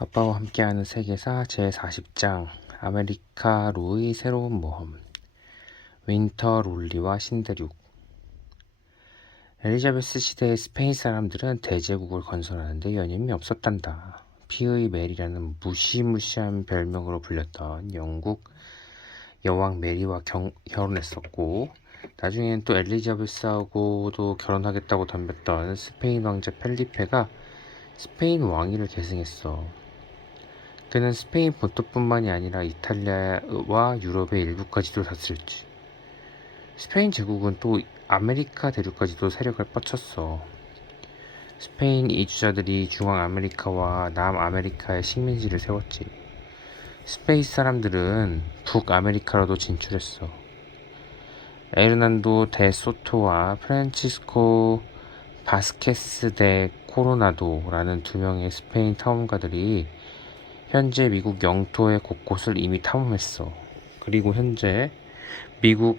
아빠와 함께하는 세계사 제40장 아메리카로의 새로운 모험 윈터 롤리와 신대륙. 엘리자베스 시대의 스페인 사람들은 대제국을 건설하는데 여념이 없었단다. 피의 메리라는 무시무시한 별명으로 불렸던 영국 여왕 메리와 결혼했었고, 나중엔 또 엘리자베스하고도 결혼하겠다고 덤볐던 스페인 왕자 펠리페가 스페인 왕위를 계승했어. 그는 스페인 본토뿐만이 아니라 이탈리아와 유럽의 일부까지도 다스렸지. 스페인 제국은 또 아메리카 대륙까지도 세력을 뻗쳤어. 스페인 이주자들이 중앙아메리카와 남아메리카에 식민지를 세웠지. 스페인 사람들은 북아메리카로도 진출했어. 에르난도 데 소토와 프란치스코 바스케스 데 코로나도라는 두 명의 스페인 탐험가들이 현재 미국 영토의 곳곳을 이미 탐험했어. 그리고 현재 미국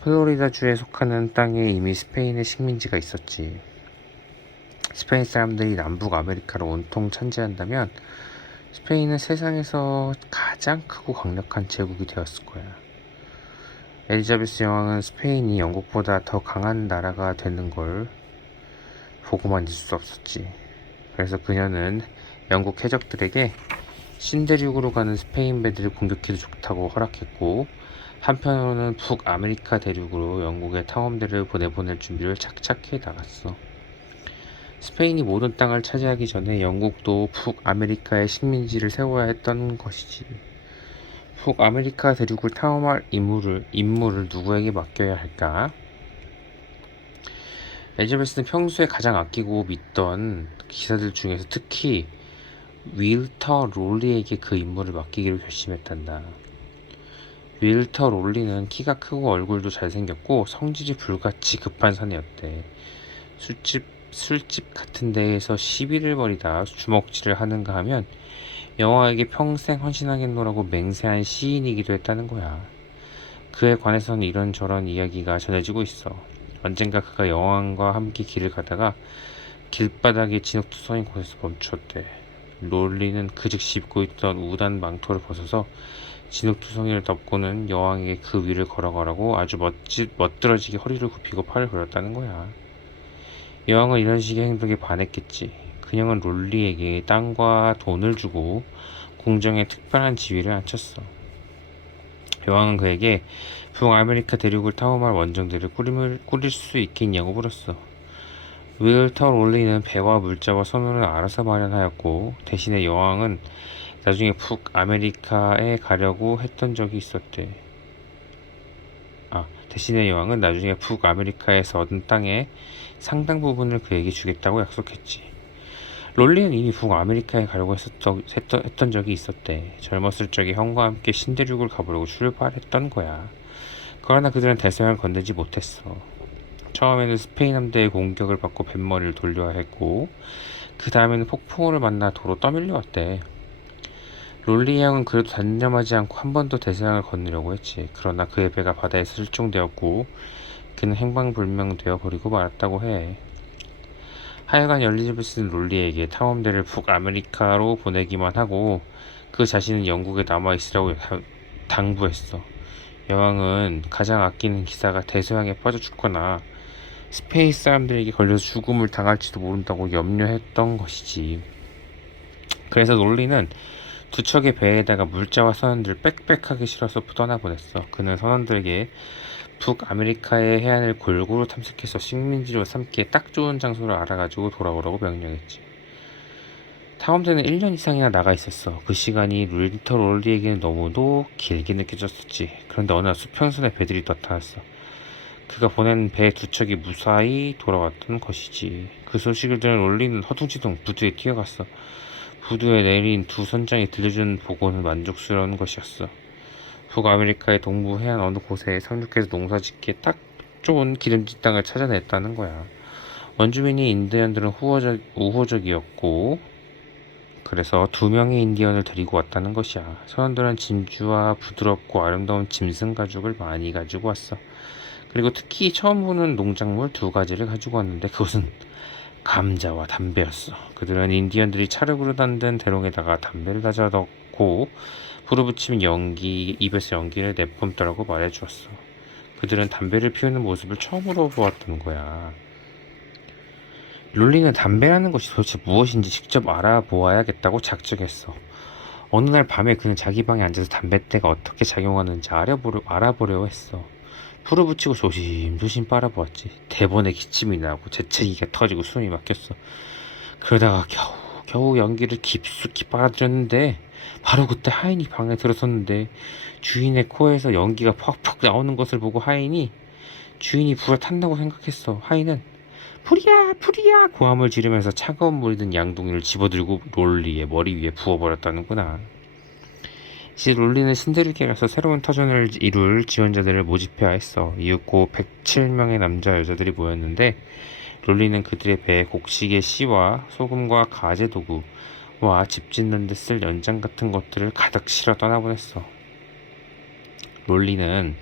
플로리다주에 속하는 땅에 이미 스페인의 식민지가 있었지. 스페인 사람들이 남북 아메리카를 온통 차지한다면 스페인은 세상에서 가장 크고 강력한 제국이 되었을 거야. 엘리자베스 여왕은 스페인이 영국보다 더 강한 나라가 되는 걸 보고만 있을 수 없었지. 그래서 그녀는 영국 해적들에게 신대륙으로 가는 스페인 배들을 공격해도 좋다고 허락했고, 한편으로는 북아메리카 대륙으로 영국의 탐험대를 보낼 준비를 착착 해 나갔어. 스페인이 모든 땅을 차지하기 전에 영국도 북아메리카에 식민지를 세워야 했던 것이지. 북아메리카 대륙을 탐험할 임무를 누구에게 맡겨야 할까? 엘리자베스는 평소에 가장 아끼고 믿던 기사들 중에서 특히 윌터 롤리에게 그 임무를 맡기기로 결심했단다. 윌터 롤리는 키가 크고 얼굴도 잘생겼고 성질이 불같이 급한 사내였대. 술집 같은 데에서 시비를 벌이다 주먹질을 하는가 하면 여왕에게 평생 헌신하겠노라고 맹세한 시인이기도 했다는 거야. 그에 관해서는 이런저런 이야기가 전해지고 있어. 언젠가 그가 여왕과 함께 길을 가다가 길바닥에 진흙투성이 곳에서 멈췄대. 롤리는 그 즉시 입고 있던 우단 망토를 벗어서 진흙투성이를 덮고는 여왕에게 그 위를 걸어가라고 아주 멋들어지게 허리를 굽히고 팔을 걸었다는 거야. 여왕은 이런 식의 행동에 반했겠지. 그녀는 롤리에게 땅과 돈을 주고 궁정에 특별한 지위를 안쳤어. 여왕은 그에게 북아메리카 대륙을 탐험할 원정대를 꾸릴 수 있겠냐고 물었어. 윌터 롤리는 배와 물자와 선원을 알아서 마련하였고, 대신에 여왕은 나중에 북아메리카에 가려고 했던 적이 있었대. 대신에 여왕은 나중에 북아메리카에서 얻은 땅의 상당 부분을 그에게 주겠다고 약속했지. 롤리는 이미 북아메리카에 가려고 했던 적이 있었대. 젊었을 적에 형과 함께 신대륙을 가보려고 출발했던 거야. 그러나 그들은 대서양을 건너지 못했어. 처음에는 스페인 함대의 공격을 받고 뱃머리를 돌려야 했고, 그 다음에는 폭풍우를 만나 도로 떠밀려왔대. 롤리 형은 그래도 단념하지 않고 한 번 더 대서양을 건너려고 했지. 그러나 그의 배가 바다에 실종되었고 그는 행방불명되어 버리고 말았다고 해. 하여간 엘리자베스는 롤리에게 탐험대를 북아메리카로 보내기만 하고 그 자신은 영국에 남아있으라고 당부했어. 여왕은 가장 아끼는 기사가 대서양에 빠져 죽거나 스페인 사람들에게 걸려서 죽음을 당할지도 모른다고 염려했던 것이지. 그래서 롤리는 두 척의 배에다가 물자와 선원들을 빽빽하게 실어서 떠나보냈어. 그는 선원들에게 북아메리카의 해안을 골고루 탐색해서 식민지로 삼기에 딱 좋은 장소를 알아가지고 돌아오라고 명령했지. 탐험대는 1년 이상이나 나가 있었어. 그 시간이 윌터 롤리에게는 너무도 길게 느껴졌었지. 그런데 어느 날 수평선에 배들이 나타났어. 그가 보낸 배 두 척이 무사히 돌아왔던 것이지. 그 소식을 들은 롤리는 허둥지둥 부두에 뛰어갔어. 부두에 내린 두 선장이 들려준 보고는 만족스러운 것이었어. 북아메리카의 동부 해안 어느 곳에 상륙해서 농사짓기에 딱 좋은 기름진 땅을 찾아냈다는 거야. 원주민이 인디언들은 우호적이었고, 그래서 두 명의 인디언을 데리고 왔다는 것이야. 선원들은 진주와 부드럽고 아름다운 짐승 가죽을 많이 가지고 왔어. 그리고 특히 처음 보는 농작물 두 가지를 가지고 왔는데 그것은 감자와 담배였어. 그들은 인디언들이 차를 부르던 대롱에다가 담배를 다져 넣고 불을 붙이면 입에서 연기를 내뿜더라고 말해주었어. 그들은 담배를 피우는 모습을 처음으로 보았던 거야. 룰리는 담배라는 것이 도대체 무엇인지 직접 알아보아야겠다고 작정했어. 어느 날 밤에 그는 자기 방에 앉아서 담뱃대가 어떻게 작용하는지 알아보려고 했어. 불을 붙이고 조심조심 빨아보았지. 대번에 기침이 나고 재채기가 터지고 숨이 막혔어. 그러다가 겨우 연기를 깊숙이 빨아들였는데 바로 그때 하인이 방에 들어섰는데 주인의 코에서 연기가 퍽퍽 나오는 것을 보고 하인이 주인이 불에 탔다고 생각했어. 하인은 불이야 불이야 고함을 지르면서 차가운 물이 든 양동이를 집어들고 롤리의 머리 위에 부어버렸다는구나. 이제 롤리는 신데렐라에 가서 새로운 터전을 이룰 지원자들을 모집해야 했어. 이윽고 107명의 남자 여자들이 모였는데 롤리는 그들의 배에 곡식의 씨와 소금과 가재 도구와 집 짓는 데 쓸 연장 같은 것들을 가득 실어 떠나보냈어. 롤리는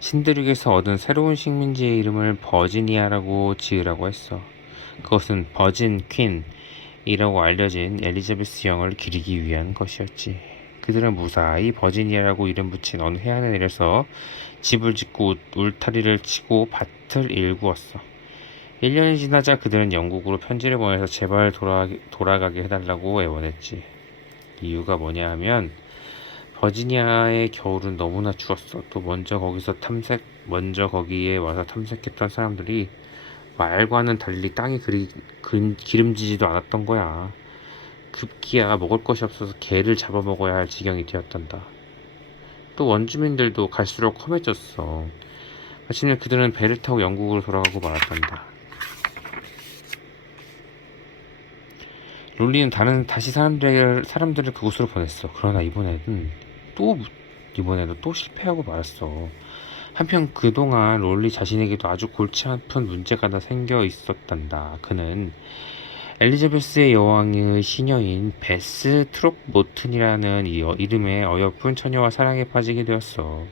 신대륙에서 얻은 새로운 식민지의 이름을 버지니아라고 지으라고 했어. 그것은 버진 퀸이라고 알려진 엘리자베스 영을 기리기 위한 것이었지. 그들은 무사히 버지니아라고 이름 붙인 어느 해안에 내려서 집을 짓고 울타리를 치고 밭을 일구었어. 1년이 지나자 그들은 영국으로 편지를 보내서 제발 돌아가게 해달라고 애원했지. 이유가 뭐냐 하면 버지니아의 겨울은 너무나 추웠어. 또 먼저 거기에 와서 탐색했던 사람들이 말과는 달리 땅이 기름지지도 않았던 거야. 급기야 먹을 것이 없어서 개를 잡아먹어야 할 지경이 되었단다. 또 원주민들도 갈수록 험해졌어. 마침내 그들은 배를 타고 영국으로 돌아가고 말았단다. 롤리는 다시 사람들을 그곳으로 보냈어. 그러나 이번에도 또 실패하고 말았어. 한편 그동안 롤리 자신에게도 아주 골치 아픈 문제가 하나 생겨 있었단다. 그는 엘리자베스의 여왕의 시녀인 베스 트록모튼이라는 이름의 어여쁜 처녀와 사랑에 빠지게 되었어.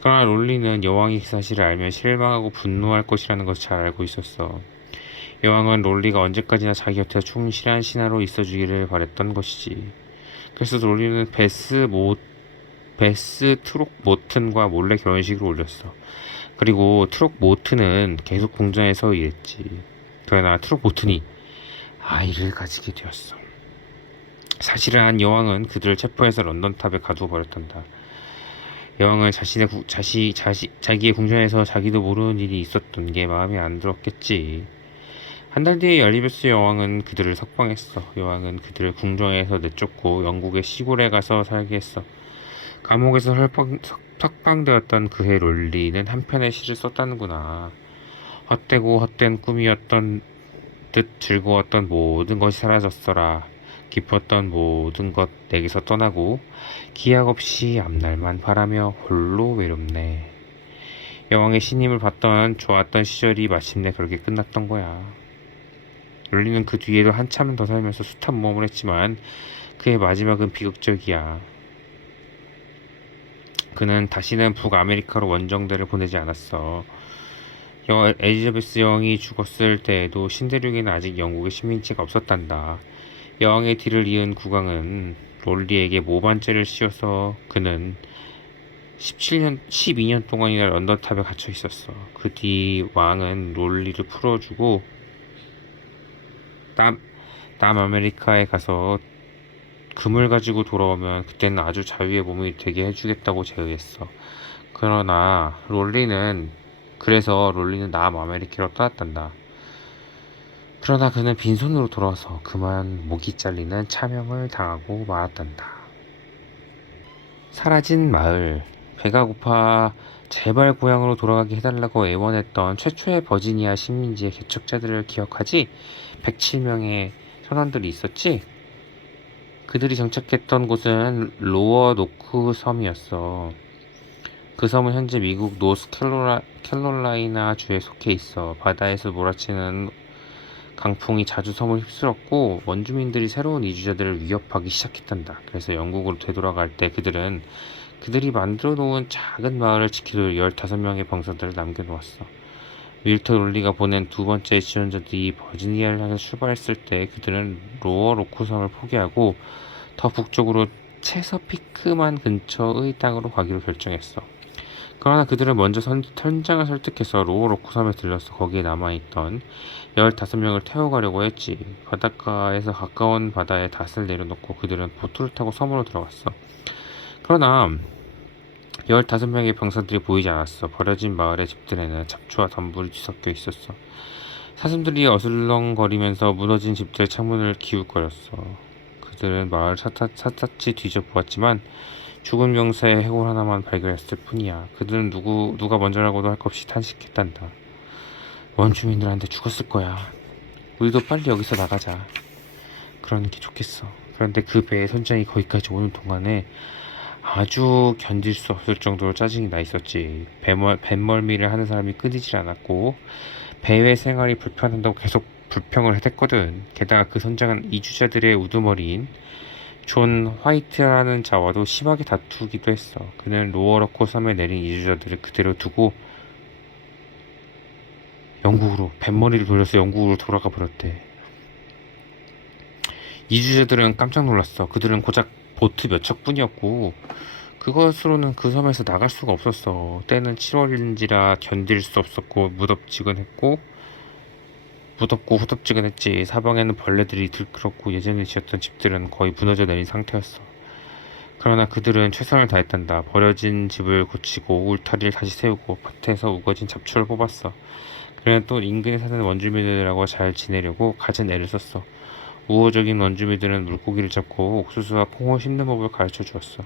그러나 롤리는 여왕이 그 사실을 알면 실망하고 분노할 것이라는 것을 잘 알고 있었어. 여왕은 롤리가 언제까지나 자기 곁에 충실한 신하로 있어주기를 바랬던 것이지. 그래서 롤리는 베스 트록모튼과 몰래 결혼식을 올렸어. 그리고 트록모튼은 계속 궁전에서 일했지. 그러나 트록모튼이 아이를 가지게 되었어. 사실을 안 여왕은 그들을 체포해서 런던탑에 가두어 버렸단다. 여왕은 자기의 궁전에서 자기도 모르는 일이 있었던 게 마음에 안 들었겠지. 한 달 뒤에 엘리베스 여왕은 그들을 석방했어. 여왕은 그들을 궁정에서 내쫓고 영국의 시골에 가서 살게 했어. 감옥에서 석방되었던 그해 롤리는 한 편의 시를 썼다는구나. 헛되고 헛된 꿈이었던 듯 즐거웠던 모든 것이 사라졌어라. 깊었던 모든 것 내게서 떠나고 기약 없이 앞날만 바라며 홀로 외롭네. 여왕의 신임을 받던 좋았던 시절이 마침내 그렇게 끝났던 거야. 롤리는 그 뒤에도 한참 더 살면서 숱한 모험을 했지만 그의 마지막은 비극적이야. 그는 다시는 북아메리카로 원정대를 보내지 않았어. 엘리자베스 여왕이 죽었을 때에도 신대륙에는 아직 영국의 식민지가 없었단다. 여왕의 뒤를 이은 국왕은 롤리에게 모반죄를 씌워서 그는 12년 동안이나 런던탑에 갇혀 있었어. 그 뒤 왕은 롤리를 풀어주고 남아메리카에 가서 금을 가지고 돌아오면 그때는 아주 자유의 몸이 되게 해주겠다고 제의했어. 그래서 롤리는 남아메리카로 떠났단다. 그러나 그는 빈손으로 돌아와서 그만 목이 잘리는 차명을 당하고 말았단다. 사라진 마을. 배가 고파 제발 고향으로 돌아가게 해달라고 애원했던 최초의 버지니아 식민지의 개척자들을 기억하지? 107명의 선원들이 있었지? 그들이 정착했던 곳은 로어노크 섬이었어. 그 섬은 현재 미국 노스캐롤라이나 주에 속해 있어. 바다에서 몰아치는 강풍이 자주 섬을 휩쓸었고 원주민들이 새로운 이주자들을 위협하기 시작했단다. 그래서 영국으로 되돌아갈 때 그들이 만들어 놓은 작은 마을을 지키려 15명의 병사들을 남겨놓았어. 윌터 롤리가 보낸 두 번째 지원자들이 버지니아를 향해 출발했을 때 그들은 로어 로코 섬을 포기하고 더 북쪽으로 체서피크만 근처의 땅으로 가기로 결정했어. 그러나 그들은 먼저 선장을 설득해서 로어 로코 섬에 들러서 거기에 남아있던 15명을 태워가려고 했지. 바닷가에서 가까운 바다에 닷을 내려놓고 그들은 보트를 타고 섬으로 들어갔어. 그러나 15명의 병사들이 보이지 않았어. 버려진 마을의 집들에는 잡초와 단물이 뒤섞여 있었어. 사슴들이 어슬렁거리면서 무너진 집들의 창문을 기웃거렸어. 그들은 마을 샅샅이 뒤져보았지만 죽은 병사의 해골 하나만 발견했을 뿐이야. 그들은 누가 먼저라고도 할 것 없이 탄식했단다. 원주민들한테 죽었을 거야. 우리도 빨리 여기서 나가자. 그러는 게 좋겠어. 그런데 그 배의 선장이 거기까지 오는 동안에 아주 견딜 수 없을 정도로 짜증이 나 있었지. 뱃멀미를 하는 사람이 끊이질 않았고 배외 생활이 불편한다고 계속 불평을 해댔거든. 게다가 그 선장은 이주자들의 우두머리인 존 화이트라는 자와도 심하게 다투기도 했어. 그는 로어로코 섬에 내린 이주자들을 그대로 두고 뱃머리를 돌려서 영국으로 돌아가 버렸대. 이주자들은 깜짝 놀랐어. 그들은 고작 보트 몇 척뿐이었고 그것으로는 그 섬에서 나갈 수가 없었어. 때는 7월인지라 견딜 수 없었고 무덥고 후덥지근했지. 사방에는 벌레들이 들끓었고 예전에 지었던 집들은 거의 무너져 내린 상태였어. 그러나 그들은 최선을 다했단다. 버려진 집을 고치고 울타리를 다시 세우고 밭에서 우거진 잡초를 뽑았어. 그러나 또 인근에 사는 원주민들하고 잘 지내려고 갖은 애를 썼어. 우호적인 원주민들은 물고기를 잡고 옥수수와 콩을 심는 법을 가르쳐 주었어.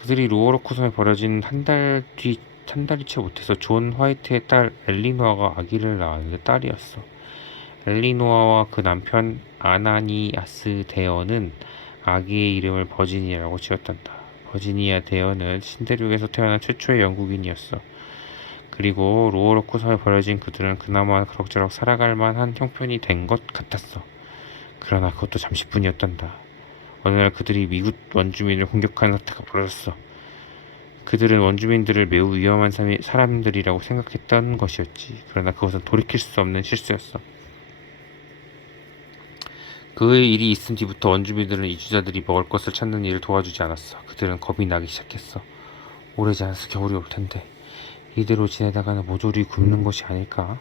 그들이 로어로코 섬에 버려진 한 달이 채 못해서 존 화이트의 딸 엘리노아가 아기를 낳았는데 딸이었어. 엘리노아와 그 남편 아나니아스 대어는 아기의 이름을 버지니아라고 지었단다. 버지니아 대어는 신대륙에서 태어난 최초의 영국인이었어. 그리고 로어로코 섬에 버려진 그들은 그나마 그럭저럭 살아갈 만한 형편이 된 것 같았어. 그러나 그것도 잠시뿐이었단다. 어느 날 그들이 미국 원주민을 공격하는 사태가 벌어졌어. 그들은 원주민들을 매우 위험한 사람들이라고 생각했던 것이었지. 그러나 그것은 돌이킬 수 없는 실수였어. 그의 일이 있은 뒤부터 원주민들은 이주자들이 먹을 것을 찾는 일을 도와주지 않았어. 그들은 겁이 나기 시작했어. 오래지 않아서 겨울이 올 텐데 이대로 지내다가는 모조리 굶는 것이 아닐까?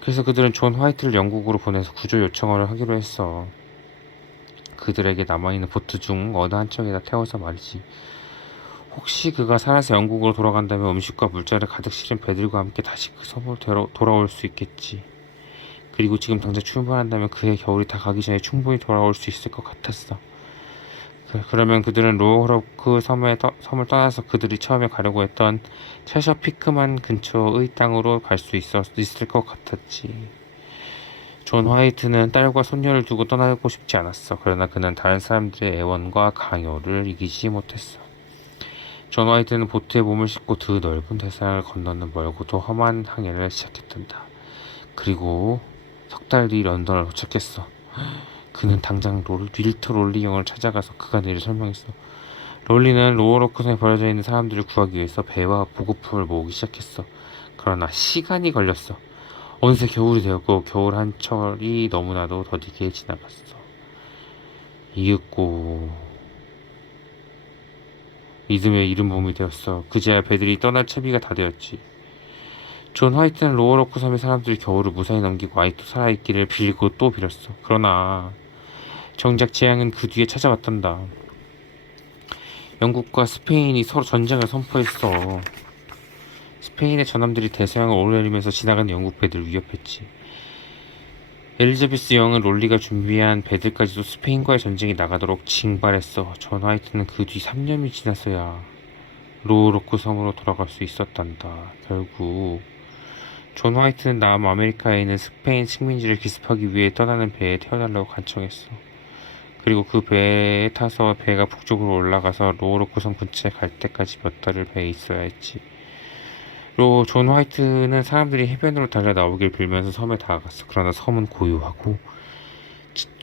그래서 그들은 존 화이트를 영국으로 보내서 구조 요청을 하기로 했어. 그들에게 남아있는 보트 중 어느 한 척에다 태워서 말이지. 혹시 그가 살아서 영국으로 돌아간다면 음식과 물자를 가득 실은 배들과 함께 다시 그 섬으로 돌아올 수 있겠지. 그리고 지금 당장 출발한다면 그의 겨울이 다 가기 전에 충분히 돌아올 수 있을 것 같았어. 그러면 그들은 로어로크 섬을 떠나서 그들이 처음에 가려고 했던 체셔피크만 근처의 땅으로 갈 수 있을 것 같았지. 존 화이트는 딸과 손녀를 두고 떠나고 싶지 않았어. 그러나 그는 다른 사람들의 애원과 강요를 이기지 못했어. 존 화이트는 보트에 몸을 싣고 그 넓은 대상을 건너는 멀고도 험한 항해를 시작했단다. 그리고 석 달 뒤 런던을 도착했어. 그는 당장 윌터 롤리 형을 찾아가서 그가 일을 설명했어. 롤리는 로어로크섬에 버려져 있는 사람들을 구하기 위해서 배와 보급품을 모으기 시작했어. 그러나 시간이 걸렸어. 어느새 겨울이 되었고 겨울 한철이 너무나도 더디게 지나갔어. 이윽고 믿음의 이른 봄이 되었어. 그제야 배들이 떠날 채비가 다 되었지. 존 화이트는 로어로크 섬의 사람들이 겨울을 무사히 넘기고 아직도 살아있기를 빌고 또 빌었어. 그러나 정작 재앙은 그 뒤에 찾아왔단다. 영국과 스페인이 서로 전쟁을 선포했어. 스페인의 전함들이 대서양을 오르내리면서 지나가는 영국 배들을 위협했지. 엘리자베스 여왕은 롤리가 준비한 배들까지도 스페인과의 전쟁에 나가도록 징발했어. 존 화이트는 그 뒤 3년이 지났어야 로어로크 섬으로 돌아갈 수 있었단다. 결국 존 화이트는 남아메리카에 있는 스페인 식민지를 기습하기 위해 떠나는 배에 태워달라고 간청했어. 그리고 그 배에 타서 배가 북쪽으로 올라가서 로어로크 섬 근처에 갈 때까지 몇 달을 배에 있어야 했지. 존 화이트는 사람들이 해변으로 달려 나오길 빌면서 섬에 다가갔어. 그러나 섬은 고요하고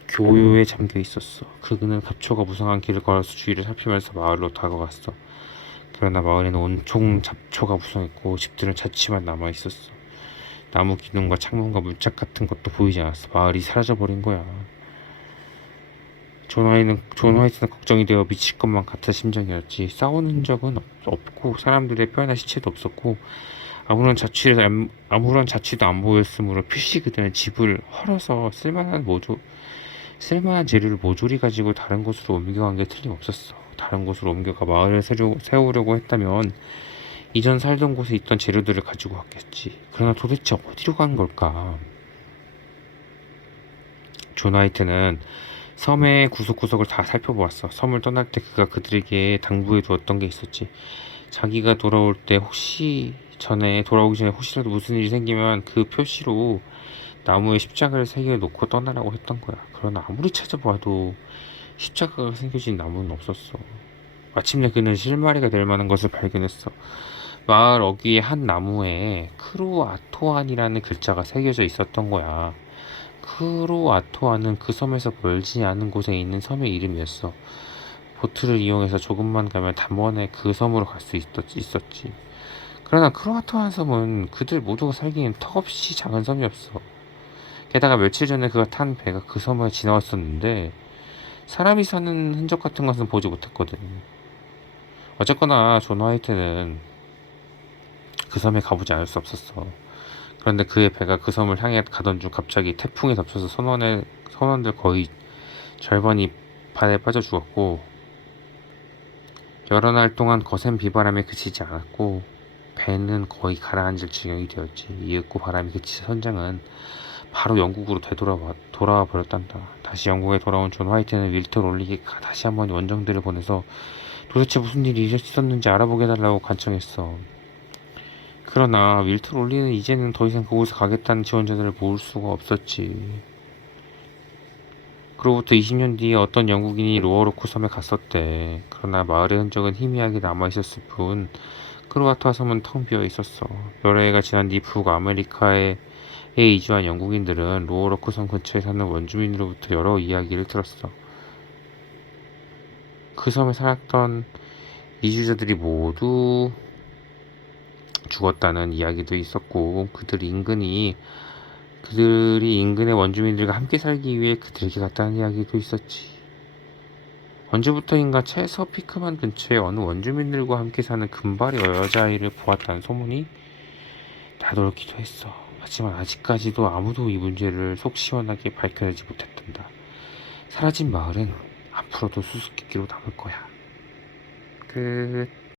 교요에 잠겨 있었어. 그는 갑초가 무성한 길을 걸어서 주위를 살피면서 마을로 다가갔어. 그러나 마을에는 온통 잡초가 무성했고 집들은 자취만 남아있었어. 나무 기둥과 창문과 문짝 같은 것도 보이지 않았어. 마을이 사라져버린 거야. 존 화이트는 걱정이 되어 미칠 것만 같은 심정이었지. 싸운 흔적은 없고 사람들의 뼈나 시체도 없었고 아무런 자취도 안 보였으므로 필시 그들은 집을 헐어서 쓸만한 재료를 모조리 가지고 다른 곳으로 옮겨간 게 틀림없었어. 다른 곳으로 옮겨가 마을을 세우려고 했다면 이전 살던 곳에 있던 재료들을 가지고 왔겠지. 그러나 도대체 어디로 간 걸까? 존 화이트는 섬의 구석구석을 다 살펴보았어. 섬을 떠날 때 그가 그들에게 당부해 두었던 게 있었지. 자기가 돌아오기 전에 혹시라도 무슨 일이 생기면 그 표시로 나무에 십자가를 새겨 놓고 떠나라고 했던 거야. 그러나 아무리 찾아봐도 십자가가 새겨진 나무는 없었어. 마침내 그는 실마리가 될 만한 것을 발견했어. 마을 어귀의 한 나무에 크루아토안이라는 글자가 새겨져 있었던 거야. 크루아토안은 그 섬에서 멀지 않은 곳에 있는 섬의 이름이었어. 보트를 이용해서 조금만 가면 단번에 그 섬으로 갈 수 있었지. 그러나 크루아토안 섬은 그들 모두가 살기엔 턱없이 작은 섬이었어. 게다가 며칠 전에 그가 탄 배가 그 섬을 지나왔었는데 사람이 사는 흔적 같은 것은 보지 못했거든. 어쨌거나 존 화이트는 그 섬에 가보지 않을 수 없었어. 그런데 그의 배가 그 섬을 향해 가던 중 갑자기 태풍에 덮쳐서 선원들 거의 절반이 바다에 빠져 죽었고 여러 날 동안 거센 비바람에 그치지 않았고 배는 거의 가라앉을 지경이 되었지. 이윽고 바람이 그치자 선장은 바로 영국으로 돌아와 버렸단다. 다시 영국에 돌아온 존 화이트는 윌트 롤리에게 다시 한번 원정대를 보내서 도대체 무슨 일이 있었는지 알아보게 해달라고 간청했어. 그러나 윌트 롤리는 이제는 더 이상 그곳에 가겠다는 지원자들을 모을 수가 없었지. 그로부터 20년 뒤에 어떤 영국인이 로어로크 섬에 갔었대. 그러나 마을의 흔적은 희미하게 남아있었을 뿐 크루아토아 섬은 텅 비어 있었어. 여러 해가 지난 뒤 북아메리카에 이주한 영국인들은 로어로크 섬 근처에 사는 원주민으로부터 여러 이야기를 들었어. 그 섬에 살았던 이주자들이 모두 죽었다는 이야기도 있었고 그들이 인근의 원주민들과 함께 살기 위해 그들에게 갔다는 이야기도 있었지. 언제부터인가 채서 피크만 근처에 어느 원주민들과 함께 사는 금발의 여자아이를 보았다는 소문이 나돌기도 했어. 하지만 아직까지도 아무도 이 문제를 속 시원하게 밝혀내지 못했단다. 사라진 마을은 앞으로도 수수께끼로 남을 거야. 끝.